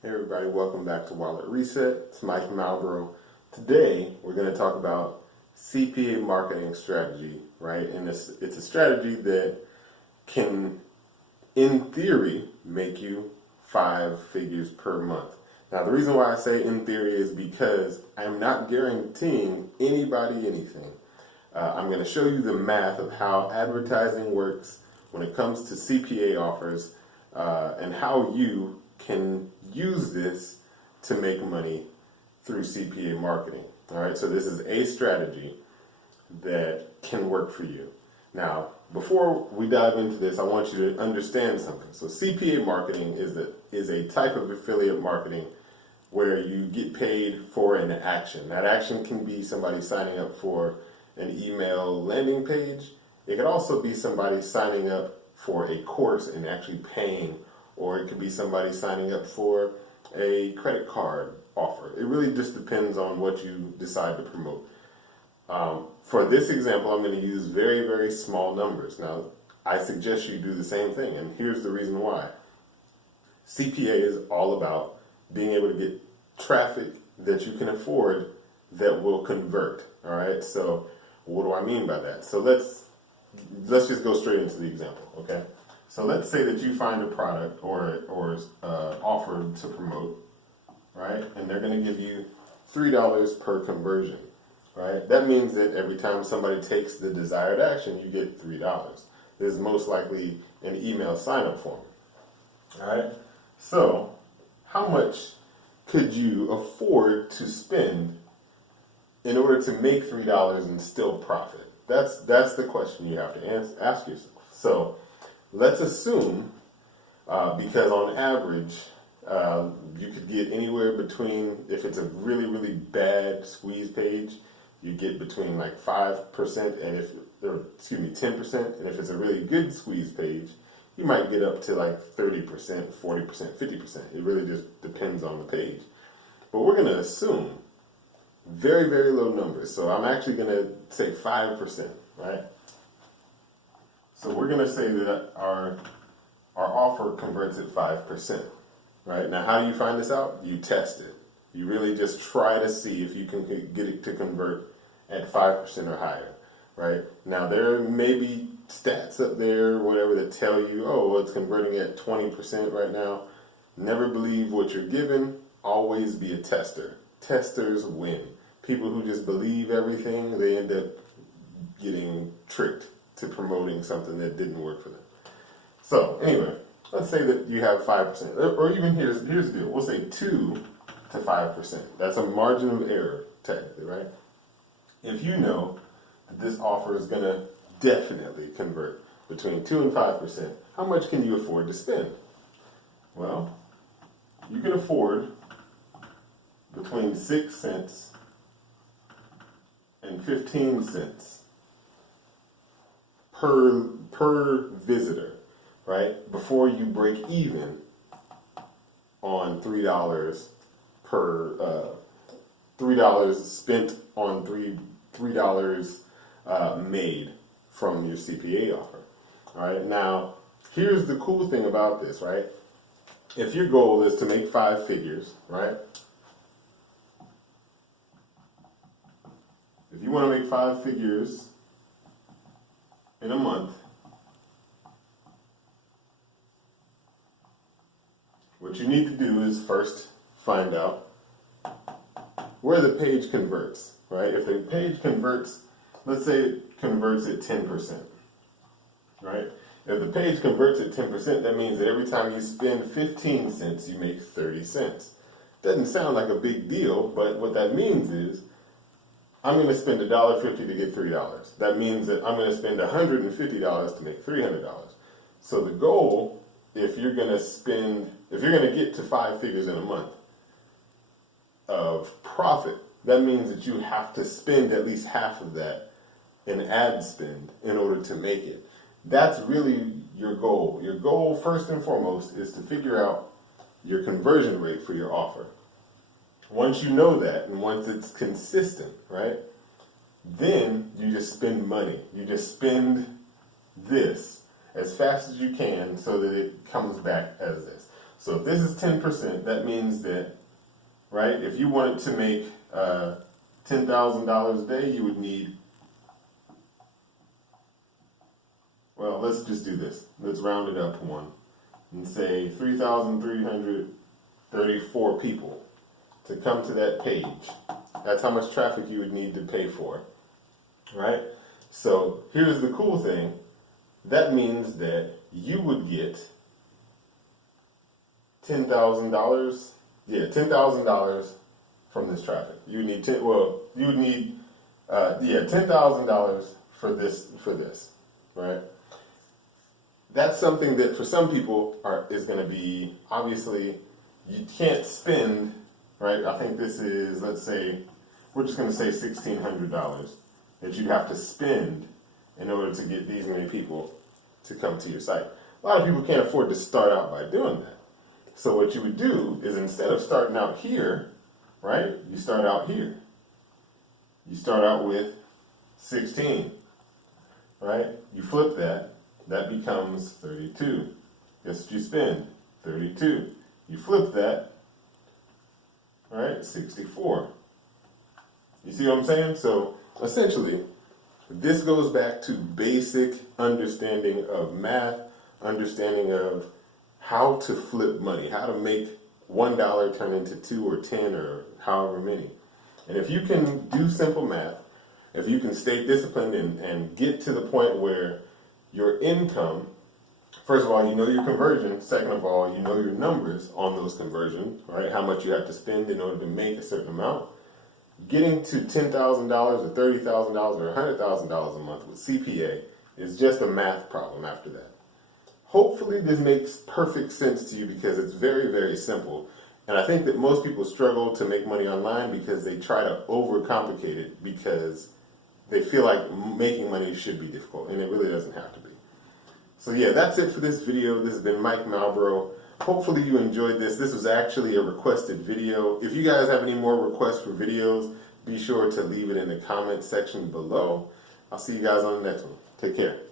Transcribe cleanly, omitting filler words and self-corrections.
Hey everybody, welcome back to Wallet Reset. It's Mike Malbrough. Today we're going to talk about CPA marketing strategy, right? And it's a strategy that can, in theory, make you 5 figures per month. Now the reason why I say in theory is because I'm not guaranteeing anybody anything. I'm going to show you the math of how advertising works when it comes to CPA offers and how you can use this to make money through CPA marketing. All right, so this is a strategy that can work for you. Now, before we dive into this, I want you to understand something. So CPA marketing is a type of affiliate marketing where you get paid for an action. That action can be somebody signing up for an email landing page. It could also be somebody signing up for a course and actually paying, or it could be somebody signing up for a credit card offer. It really just depends on what you decide to promote. For this example, I'm going to use very, very small numbers. Now, I suggest you do the same thing, and here's the reason why. CPA is all about being able to get traffic that you can afford that will convert. All right, so what do I mean by that? So let's just go straight into the example, okay? So let's say that you find a product or offer to promote, right? And they're going to give you $3 per conversion, right? That means that every time somebody takes the desired action, you get $3. There's most likely an email sign-up form, all right? So how much could you afford to spend in order to make $3 and still profit? That's the question you have to ask yourself. So let's assume, because on average, you could get anywhere between, if it's a really, really bad squeeze page, you get between like 5% and 10%. And if it's a really good squeeze page, you might get up to like 30%, 40%, 50%. It really just depends on the page. But we're going to assume very, very low numbers. So I'm actually going to say 5%, right? So we're going to say that our offer converts at 5%, right? Now, how do you find this out? You test it. You really just try to see if you can get it to convert at 5% or higher, right? Now, there may be stats up there, whatever, that tell you, oh, well, it's converting at 20% right now. Never believe what you're given. Always be a tester. Testers win. People who just believe everything, they end up getting tricked to promoting something that didn't work for them. So anyway, let's say that you have 5%, or even here's the deal. We'll say 2 to 5%. That's a margin of error, technically, right? If you know that this offer is going to definitely convert between 2 and 5%, how much can you afford to spend? Well, you can afford between 6 cents and 15 cents per visitor, right? Before you break even on $3 per $3 spent on $3 made from your CPA offer. All right. Now, here's the cool thing about this, right? If your goal is to make 5 figures, right? If you want to make 5 figures in a month, what you need to do is first find out where the page converts, right? If the page converts, let's say it converts at 10%, right? If the page converts at 10%, that means that every time you spend 15 cents, you make 30 cents. Doesn't sound like a big deal, but what that means is I'm going to spend $1.50 to get $3. That means that I'm going to spend $150 to make $300. So the goal, if you're going to get to 5 figures in a month of profit, that means that you have to spend at least half of that in ad spend in order to make it. That's really your goal. Your goal, first and foremost, is to figure out your conversion rate for your offer. Once you know that, and once it's consistent, right, then you just spend money. You just spend this as fast as you can so that it comes back as this. So if this is 10%, that means that, right, if you wanted to make $10,000 a day, you would need, well, let's just do this. Let's round it up one and say 3,334 people to come to that page. That's how much traffic you would need to pay for, right? So here's the cool thing. That means that you would get $10,000. Yeah, $10,000 from this traffic. You would need $10,000 for this, right? That's something that for some people is going to be, obviously, you can't spend, right? I think this is, let's say, we're just going to say $1,600 that you'd have to spend in order to get these many people to come to your site. A lot of people can't afford to start out by doing that. So what you would do is, instead of starting out here, right, you start out here. You start out with 16, right? You flip that. That becomes 32. Guess what you spend? 32. You flip that, right? 64. You see what I'm saying? So essentially, this goes back to basic understanding of math, understanding of how to flip money, how to make $1 turn into 2 or 10 or however many. And if you can do simple math, if you can stay disciplined and get to the point where your income, first of all, you know your conversion. Second of all, you know your numbers on those conversions, right? How much you have to spend in order to make a certain amount. Getting to $10,000 or $30,000 or $100,000 a month with CPA is just a math problem after that. Hopefully this makes perfect sense to you because it's very, very simple. And I think that most people struggle to make money online because they try to overcomplicate it because they feel like making money should be difficult, and it really doesn't have to be. So yeah, that's it for this video. This has been Mike Malbrough. Hopefully you enjoyed this. This was actually a requested video. If you guys have any more requests for videos, be sure to leave it in the comment section below. I'll see you guys on the next one. Take care.